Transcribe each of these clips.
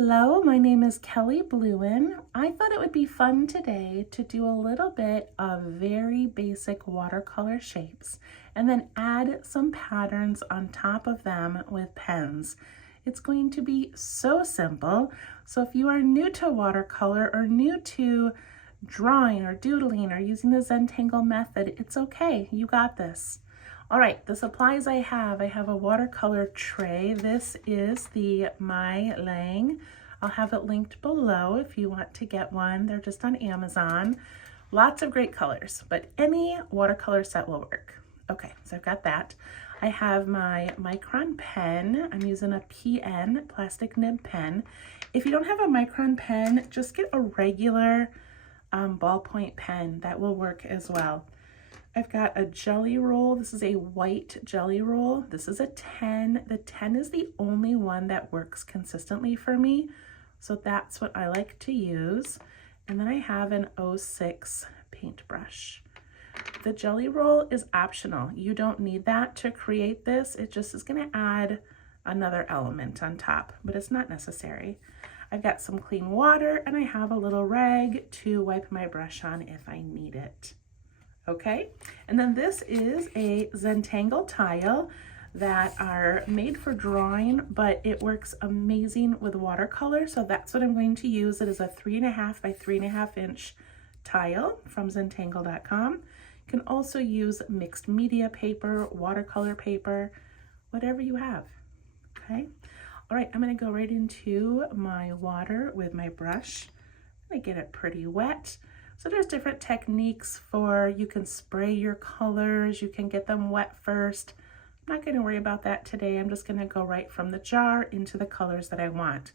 Hello, my name is Kelly Bluen. I thought it would be fun today to do a little bit of very basic watercolor shapes and then add some patterns on top of them with pens. It's going to be so simple. So if you are new to watercolor or new to drawing or doodling or using the Zentangle method, it's okay. You got this. All right, the supplies I have a watercolor tray. This is the My Lang. I'll have it linked below if you want to get one. They're just on Amazon. Lots of great colors, but any watercolor set will work. Okay, so I've got that. I have my micron pen. I'm using a PN, plastic nib pen. If you don't have a micron pen, just get a regular ballpoint pen. That will work as well. I've got a jelly roll. This is a white jelly roll. This is a 10. The 10 is the only one that works consistently for me, so that's what I like to use. And then I have an 06 paintbrush. The jelly roll is optional. You don't need that to create this. It just is going to add another element on top, but it's not necessary. I've got some clean water, and I have a little rag to wipe my brush on if I need it. Okay, and then this is a Zentangle tile that are made for drawing, but it works amazing with watercolor. So that's what I'm going to use. It is a 3.5 by 3.5 inch tile from Zentangle.com. You can also use mixed media paper, watercolor paper, whatever you have. Okay, all right, I'm going to go right into my water with my brush. I'm going to get it pretty wet. So there's different techniques for, you can spray your colors, you can get them wet first. I'm not going to worry about that today. I'm just going to go right from the jar into the colors that I want.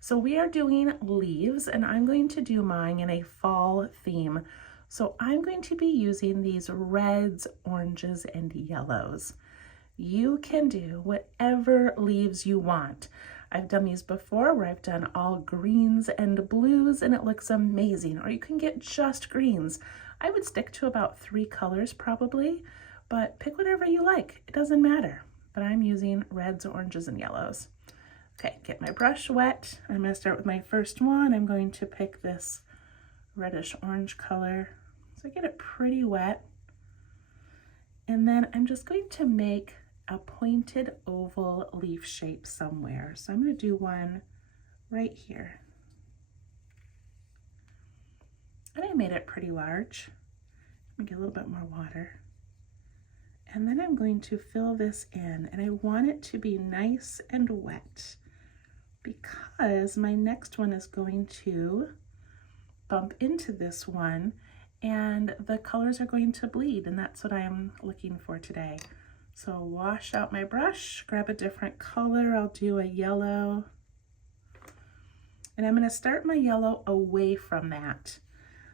So we are doing leaves, and I'm going to do mine in a fall theme. So I'm going to be using these reds, oranges, and yellows. You can do whatever leaves you want. I've done these before where I've done all greens and blues and it looks amazing, or you can get just greens. I would stick to about 3 colors probably, but pick whatever you like. It doesn't matter, but I'm using reds, oranges, and yellows. Okay, get my brush wet. I'm going to start with my first one. I'm going to pick this reddish orange color. So I get it pretty wet. And then I'm just going to make a pointed oval leaf shape somewhere. So I'm going to do one right here. And I made it pretty large. Let me get a little bit more water. And then I'm going to fill this in, and I want it to be nice and wet because my next one is going to bump into this one and the colors are going to bleed, and that's what I'm looking for today. So wash out my brush, grab a different color. I'll do a yellow. And I'm going to start my yellow away from that.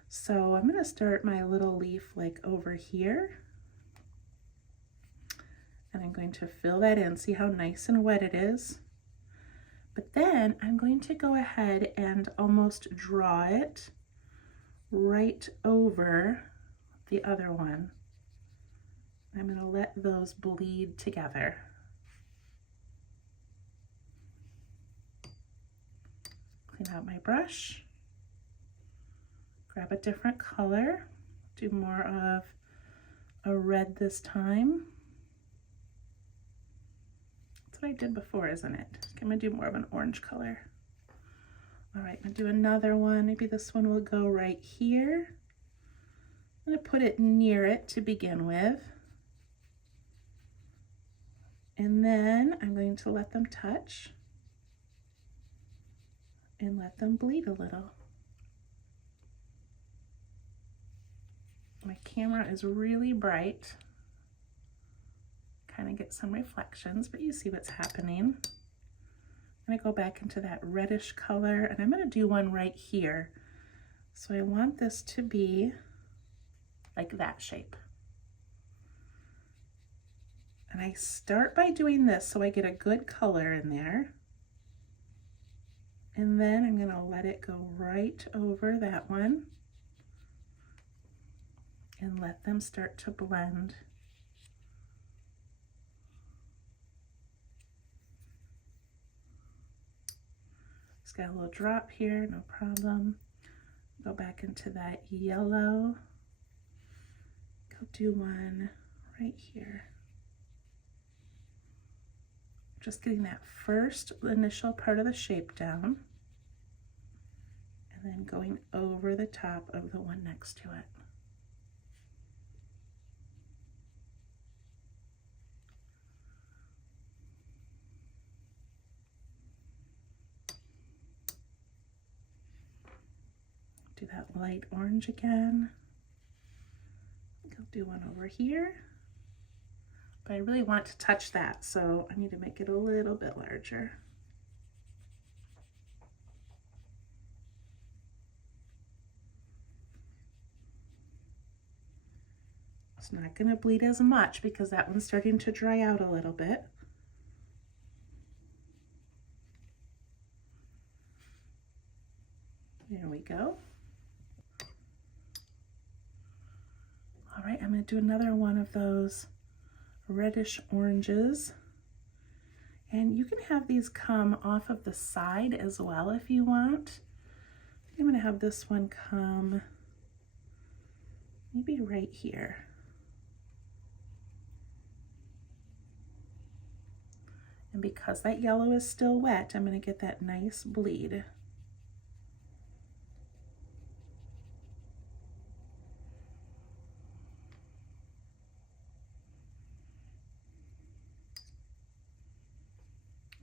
So I'm going to start my little leaf like over here. And I'm going to fill that in. See how nice and wet it is? But then I'm going to go ahead and almost draw it right over the other one. I'm going to let those bleed together. Clean out my brush. Grab a different color. Do more of a red this time. That's what I did before, isn't it? I'm going to do more of an orange color. All right, I'm going to do another one. Maybe this one will go right here. I'm going to put it near it to begin with. And then I'm going to let them touch and let them bleed a little. My camera is really bright. Kind of get some reflections, but you see what's happening. I'm going to go back into that reddish color, and I'm going to do one right here. So I want this to be like that shape. And I start by doing this so I get a good color in there. And then I'm going to let it go right over that one and let them start to blend. Just got a little drop here, no problem. Go back into that yellow. Go do one right here. Just getting that first initial part of the shape down, and then going over the top of the one next to it. Do that light orange again. I'll do one over here. But I really want to touch that, so I need to make it a little bit larger. It's not going to bleed as much because that one's starting to dry out a little bit. There we go. All right, I'm going to do another one of those reddish oranges. And you can have these come off of the side as well if you want. I'm going to have this one come maybe right here. And because that yellow is still wet, I'm going to get that nice bleed.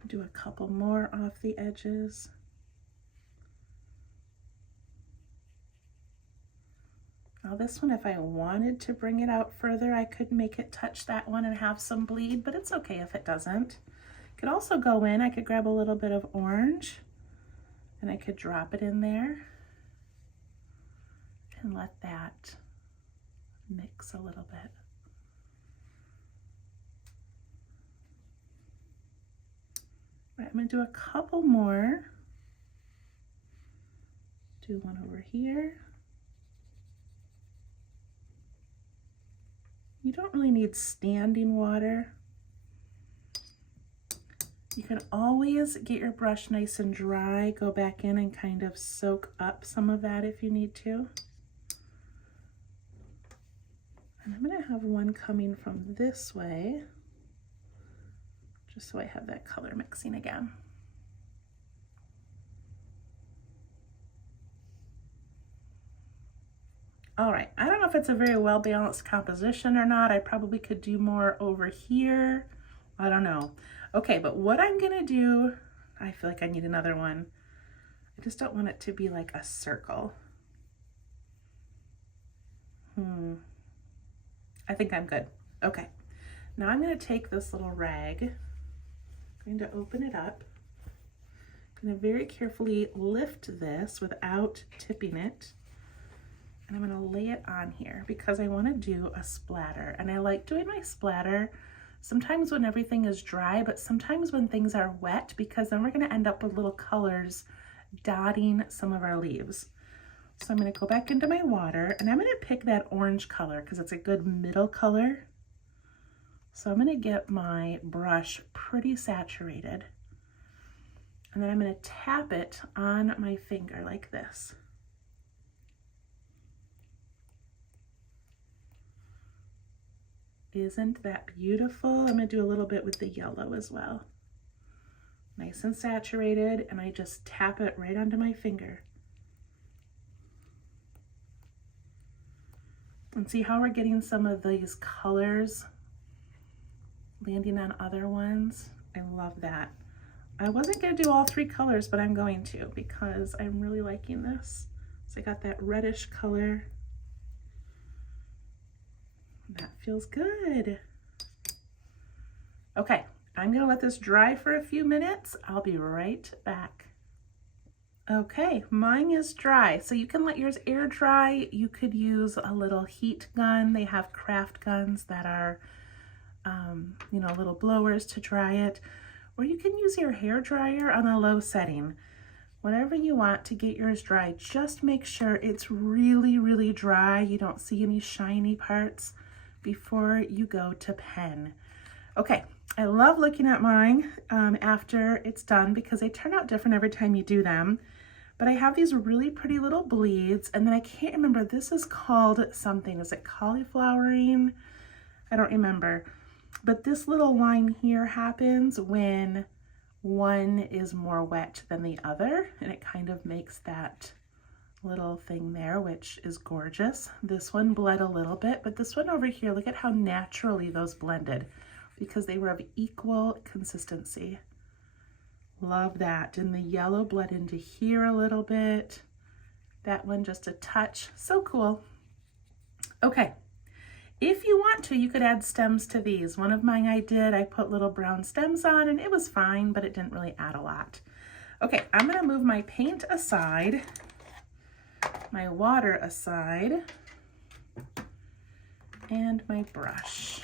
Do a couple more off the edges. Now this one, if I wanted to bring it out further, I could make it touch that one and have some bleed, but it's okay if it doesn't. Could also go in, I could grab a little bit of orange and I could drop it in there and let that mix a little bit. Right, I'm going to do a couple more. Do one over here. You don't really need standing water. You can always get your brush nice and dry, go back in and kind of soak up some of that if you need to. And I'm going to have one coming from this way, just so I have that color mixing again. All right, I don't know if it's a very well balanced composition or not. I probably could do more over here. I don't know. Okay, but what I'm gonna do, I feel like I need another one. I just don't want it to be like a circle. I think I'm good. Okay, now I'm gonna take this little rag, I'm going to open it up. I'm gonna very carefully lift this without tipping it. And I'm gonna lay it on here because I wanna do a splatter. And I like doing my splatter sometimes when everything is dry, but sometimes when things are wet, because then we're gonna end up with little colors dotting some of our leaves. So I'm gonna go back into my water and I'm gonna pick that orange color because it's a good middle color. So I'm gonna get my brush pretty saturated. And then I'm gonna tap it on my finger like this. Isn't that beautiful? I'm gonna do a little bit with the yellow as well. Nice and saturated, and I just tap it right onto my finger. And see how we're getting some of these colors landing on other ones? I love that. I wasn't gonna do all three colors, but I'm going to because I'm really liking this. So I got that reddish color. That feels good. Okay, I'm gonna let this dry for a few minutes. I'll be right back. Okay, mine is dry. So you can let yours air dry. You could use a little heat gun. They have craft guns that are, you know, little blowers to dry it. Or you can use your hair dryer on a low setting. Whatever you want to get yours dry, just make sure it's really, really dry. You don't see any shiny parts before you go to pen. Okay, I love looking at mine after it's done because they turn out different every time you do them. But I have these really pretty little bleeds, and then I can't remember, this is called something. Is it cauliflowering? I don't remember. But this little line here happens when one is more wet than the other, and it kind of makes that little thing there, which is gorgeous. This one bled a little bit, but this one over here, look at how naturally those blended because they were of equal consistency. Love that. And the yellow bled into here a little bit. That one just a touch. So cool. Okay. If you want to, you could add stems to these. One of mine I did. I put little brown stems on and it was fine, but it didn't really add a lot. Okay, I'm going to move my paint aside, my water aside, and my brush.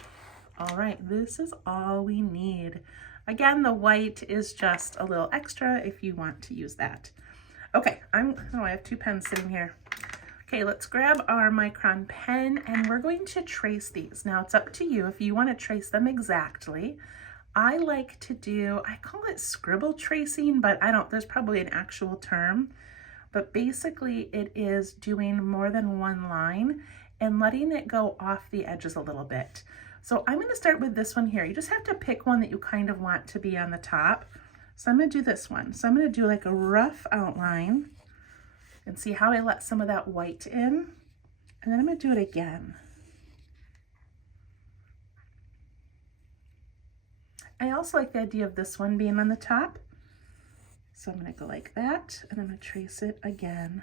All right, this is all we need. Again, the white is just a little extra if you want to use that. Okay, I have two pens sitting here. Okay, let's grab our micron pen and we're going to trace these. Now it's up to you if you want to trace them exactly. I like to do, I call it scribble tracing, but there's probably an actual term. But basically it is doing more than one line and letting it go off the edges a little bit. So I'm going to start with this one here. You just have to pick one that you kind of want to be on the top. So I'm going to do this one. So I'm going to do like a rough outline and see how I let some of that white in. And then I'm going to do it again. I also like the idea of this one being on the top. So I'm going to go like that and I'm going to trace it again.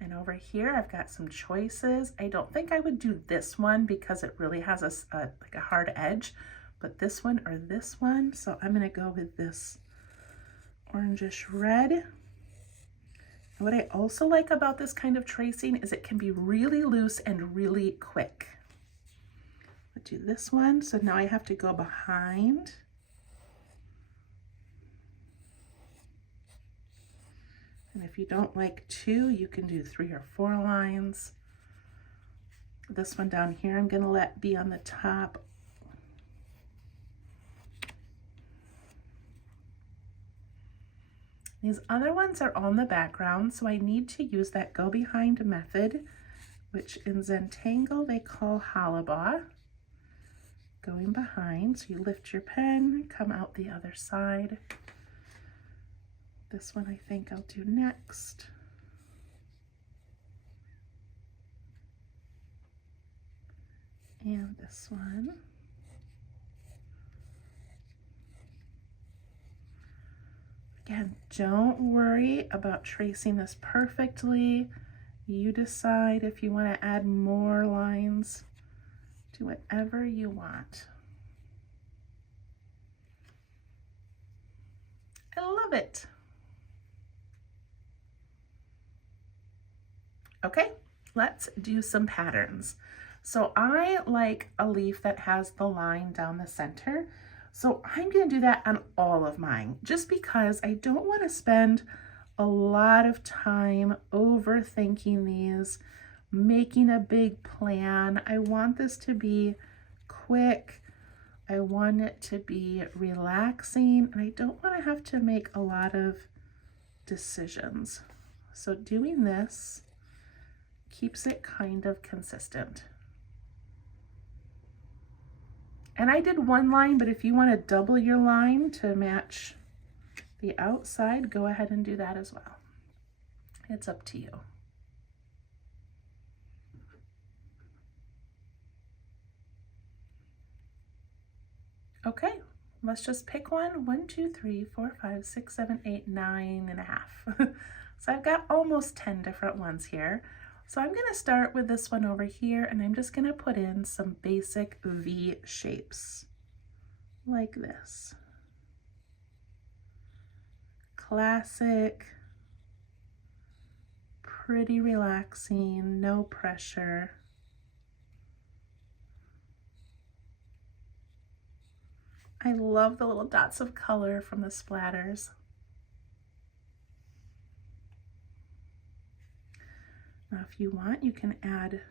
And over here, I've got some choices. I don't think I would do this one because it really has like a hard edge, but this one or this one. So I'm gonna go with this orangish red. And what I also like about this kind of tracing is it can be really loose and really quick. I'll do this one. So now I have to go behind. And if you don't like two, you can do 3 or 4 lines. This one down here, I'm going to let be on the top. These other ones are on the background, so I need to use that go behind method, which in Zentangle they call hollabaugh. Going behind, so you lift your pen, come out the other side. This one I think I'll do next. And this one. Again, don't worry about tracing this perfectly. You decide if you want to add more lines. Do whatever you want. I love it. Okay, let's do some patterns. So I like a leaf that has the line down the center. So I'm going to do that on all of mine just because I don't want to spend a lot of time overthinking these, making a big plan. I want this to be quick. I want it to be relaxing, and I don't want to have to make a lot of decisions. So doing this keeps it kind of consistent. And I did one line, but if you want to double your line to match the outside, go ahead and do that as well. It's up to you. Okay, let's just pick one. 1, 2, 3, 4, 5, 6, 7, 8, 9.5. So I've got almost 10 different ones here. So I'm going to start with this one over here, and I'm just going to put in some basic V shapes like this. Classic, pretty relaxing, no pressure. I love the little dots of color from the splatters. Now, if you want, you can add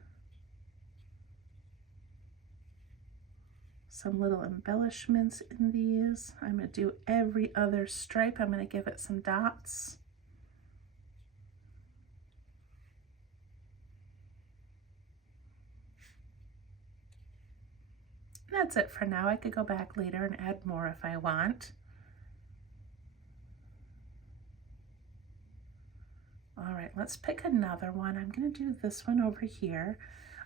some little embellishments in these. I'm going to do every other stripe. I'm going to give it some dots. That's it for now. I could go back later and add more if I want. All right, let's pick another one. I'm going to do this one over here,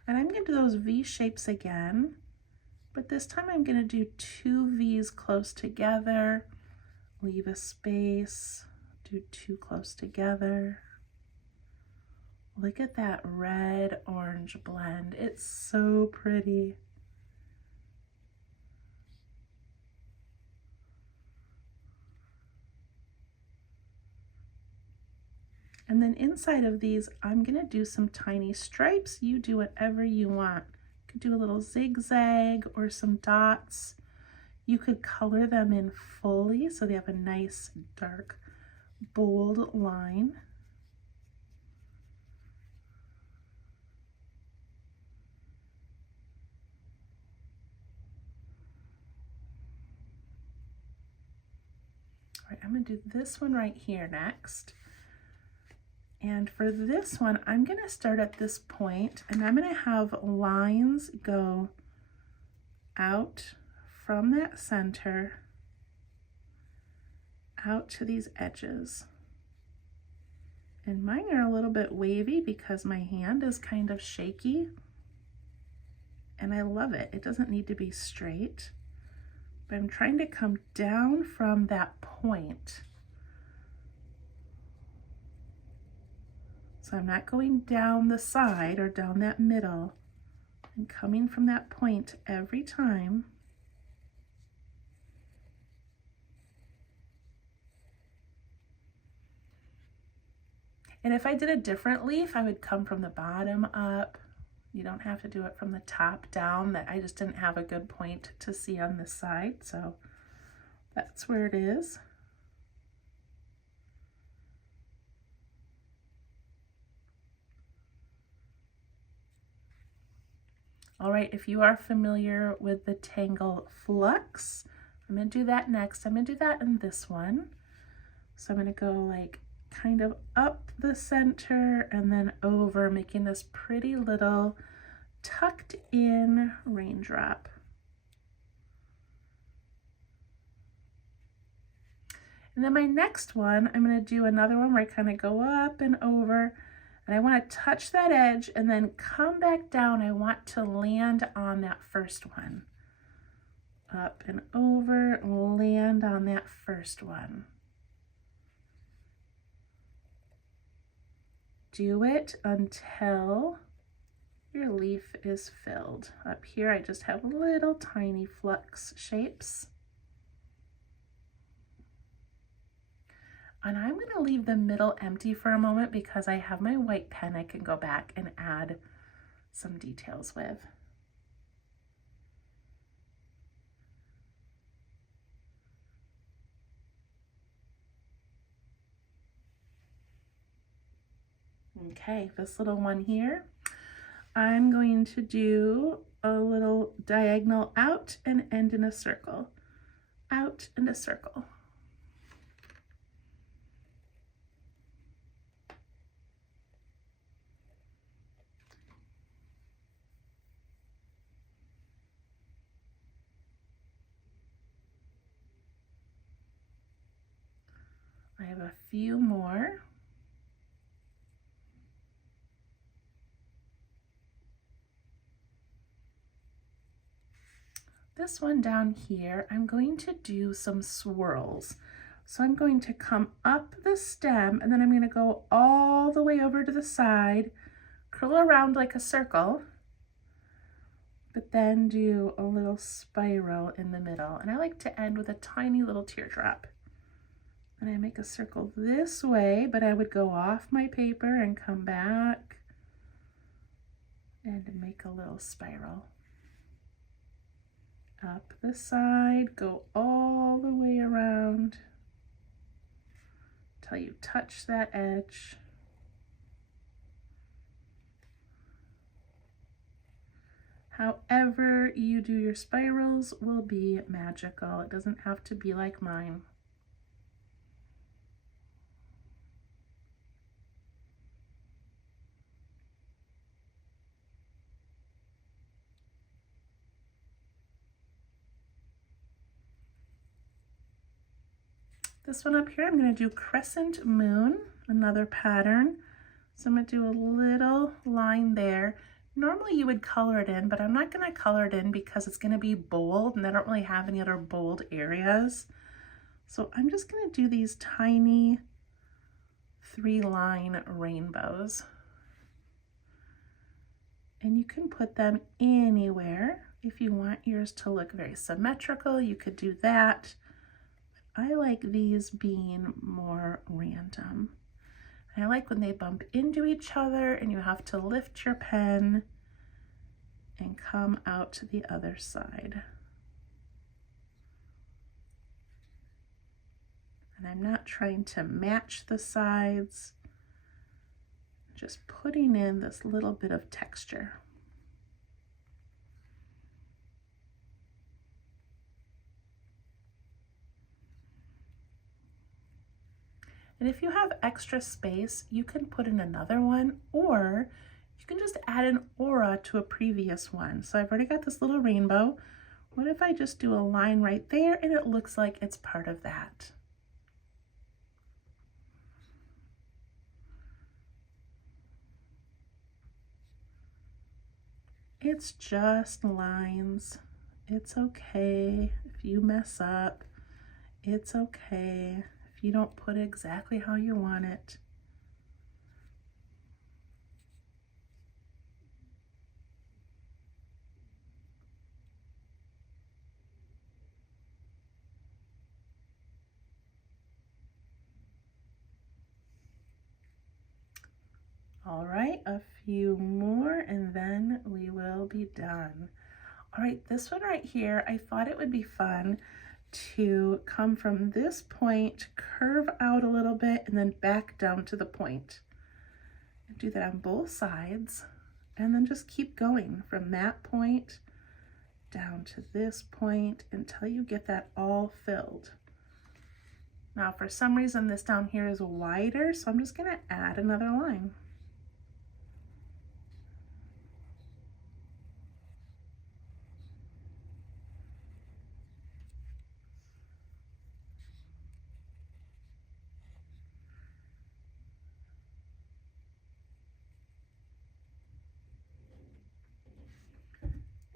and I'm going to do those V shapes again, but this time I'm going to do 2 V's close together, leave a space, do 2 close together. Look at that red-orange blend. It's so pretty. And then inside of these, I'm going to do some tiny stripes. You do whatever you want. You could do a little zigzag or some dots. You could color them in fully so they have a nice, dark, bold line. All right, I'm going to do this one right here next. And for this one, I'm going to start at this point, and I'm going to have lines go out from that center out to these edges. And mine are a little bit wavy because my hand is kind of shaky, and I love it. It doesn't need to be straight, but I'm trying to come down from that point. So I'm not going down the side or down that middle. I'm coming from that point every time. And if I did a different leaf, I would come from the bottom up. You don't have to do it from the top down. That I just didn't have a good point to see on this side, so that's where it is. All right, if you are familiar with the Tangle Flux, I'm going to do that next. I'm going to do that in this one. So I'm going to go like kind of up the center and then over, making this pretty little tucked in raindrop. And then my next one, I'm going to do another one where I kind of go up and over, and I want to touch that edge and then come back down. I want to land on that first one. Up and over, land on that first one. Do it until your leaf is filled. Up here, I just have little tiny flux shapes. And I'm going to leave the middle empty for a moment because I have my white pen I can go back and add some details with. Okay, this little one here, I'm going to do a little diagonal out and end in a circle. Out and a circle. I have a few more. This one down here, I'm going to do some swirls. So I'm going to come up the stem and then I'm going to go all the way over to the side, curl around like a circle, but then do a little spiral in the middle. And I like to end with a tiny little teardrop. And I make a circle this way, but I would go off my paper and come back and make a little spiral. Up the side, go all the way around till you touch that edge. However you do your spirals will be magical. It doesn't have to be like mine. This one up here, I'm going to do crescent moon, another pattern. So I'm going to do a little line there. Normally you would color it in, but I'm not going to color it in because it's going to be bold and I don't really have any other bold areas. So I'm just going to do these tiny 3-line rainbows. And you can put them anywhere. If you want yours to look very symmetrical, you could do that. I like these being more random. I like when they bump into each other and you have to lift your pen and come out to the other side. And I'm not trying to match the sides, just putting in this little bit of texture. And if you have extra space, you can put in another one, or you can just add an aura to a previous one. So I've already got this little rainbow. What if I just do a line right there and it looks like it's part of that? It's just lines. It's okay if you mess up. It's okay if you don't put it exactly how you want it. All right, a few more and then we will be done. All right, this one right here, I thought it would be fun to come from this point, curve out a little bit, and then back down to the point. And do that on both sides, and then just keep going from that point down to this point until you get that all filled. Now, for some reason, this down here is wider, so I'm just gonna add another line.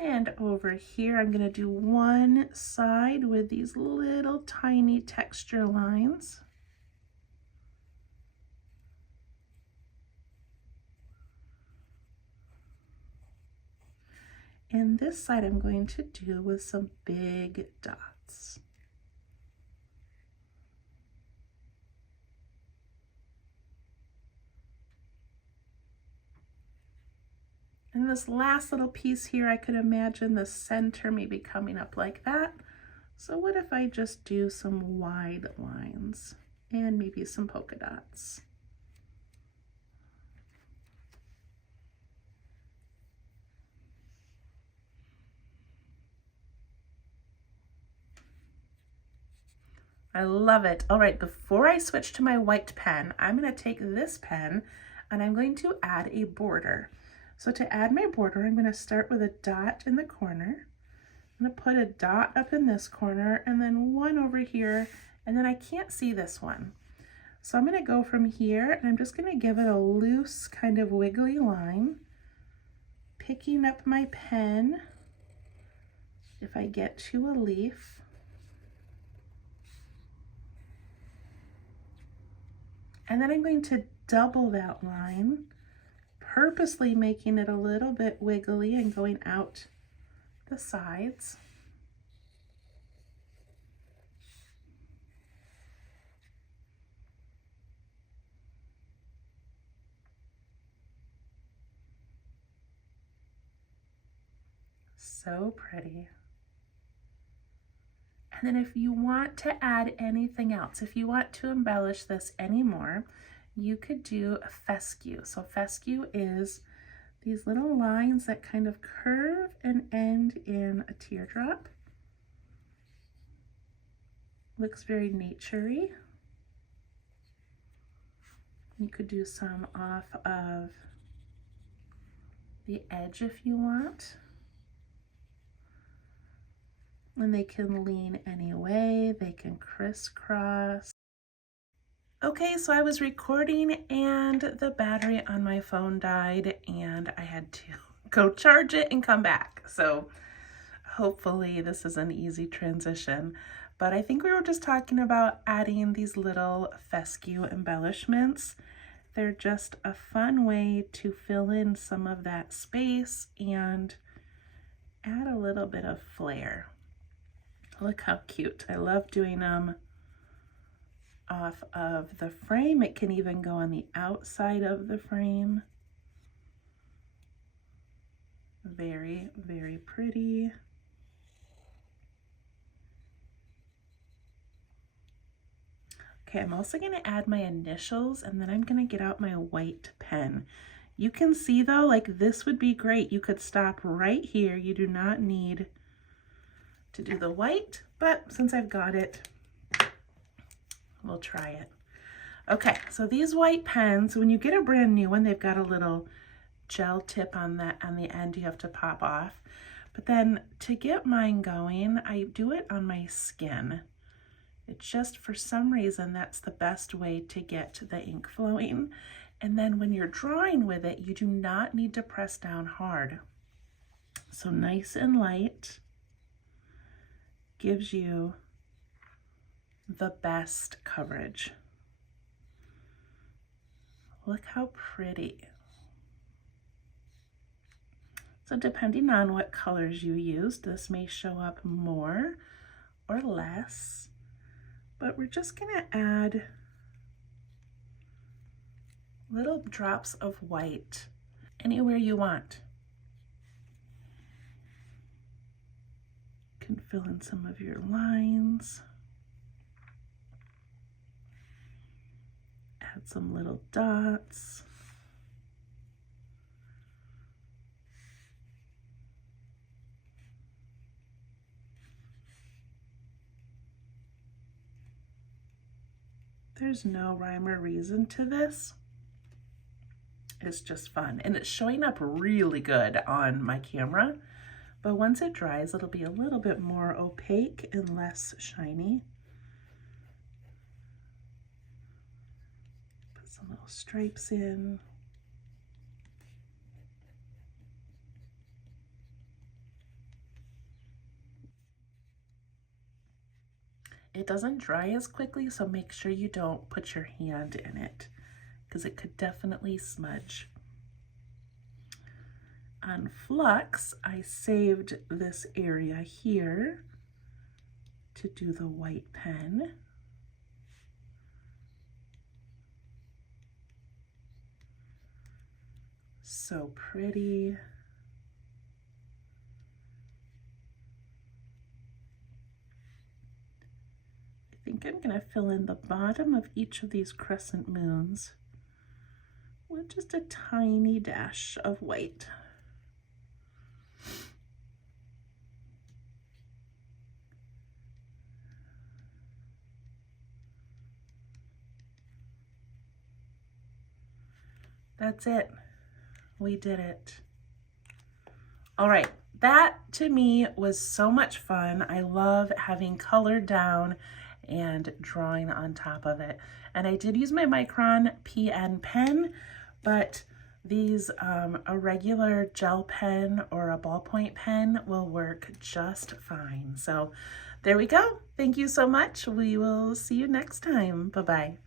And over here, I'm going to do one side with these little tiny texture lines. And this side I'm going to do with some big dots. And this last little piece here, I could imagine the center maybe coming up like that. So what if I just do some wide lines and maybe some polka dots? I love it. All right, before I switch to my white pen, I'm going to take this pen and I'm going to add a border. So to add my border, I'm going to start with a dot in the corner. I'm going to put a dot up in this corner and then one over here, and then I can't see this one. So I'm going to go from here and I'm just going to give it a loose kind of wiggly line, picking up my pen if I get to a leaf. And then I'm going to double that line, purposely making it a little bit wiggly and going out the sides. So pretty. And then if you want to add anything else, if you want to embellish this anymore, you could do a fescue. So fescue is these little lines that kind of curve and end in a teardrop. Looks very nature-y. You could do some off of the edge if you want. And they can lean any way, they can crisscross. Okay, so I was recording and the battery on my phone died and I had to go charge it and come back. So hopefully this is an easy transition. But I think we were just talking about adding these little fescue embellishments. They're just a fun way to fill in some of that space and add a little bit of flair. Look how cute. I love doing them off of the frame. It can even go on the outside of the frame. Very, very pretty. Okay, I'm also going to add my initials and then I'm going to get out my white pen. You can see though, like this would be great. You could stop right here. You do not need to do the white, but since I've got it, we'll try it. Okay, so these white pens, when you get a brand new one, they've got a little gel tip on the end you have to pop off. But then to get mine going, I do it on my skin. It's just, for some reason, that's the best way to get the ink flowing. And then when you're drawing with it, you do not need to press down hard. So nice and light gives you the best coverage. Look how pretty. So depending on what colors you used, this may show up more or less. But we're just gonna add little drops of white anywhere you want. You can fill in some of your lines. Add some little dots. There's no rhyme or reason to this. It's just fun. And it's showing up really good on my camera. But once it dries, it'll be a little bit more opaque and less shiny. Put some little stripes in. It doesn't dry as quickly, so make sure you don't put your hand in it because it could definitely smudge. On Flux, I saved this area here to do the white pen. So pretty. I think I'm going to fill in the bottom of each of these crescent moons with just a tiny dash of white. That's it. We did it. All right. That to me was so much fun. I love having color down and drawing on top of it. And I did use my Micron PN pen, but these, a regular gel pen or a ballpoint pen will work just fine. So there we go. Thank you so much. We will see you next time. Bye-bye.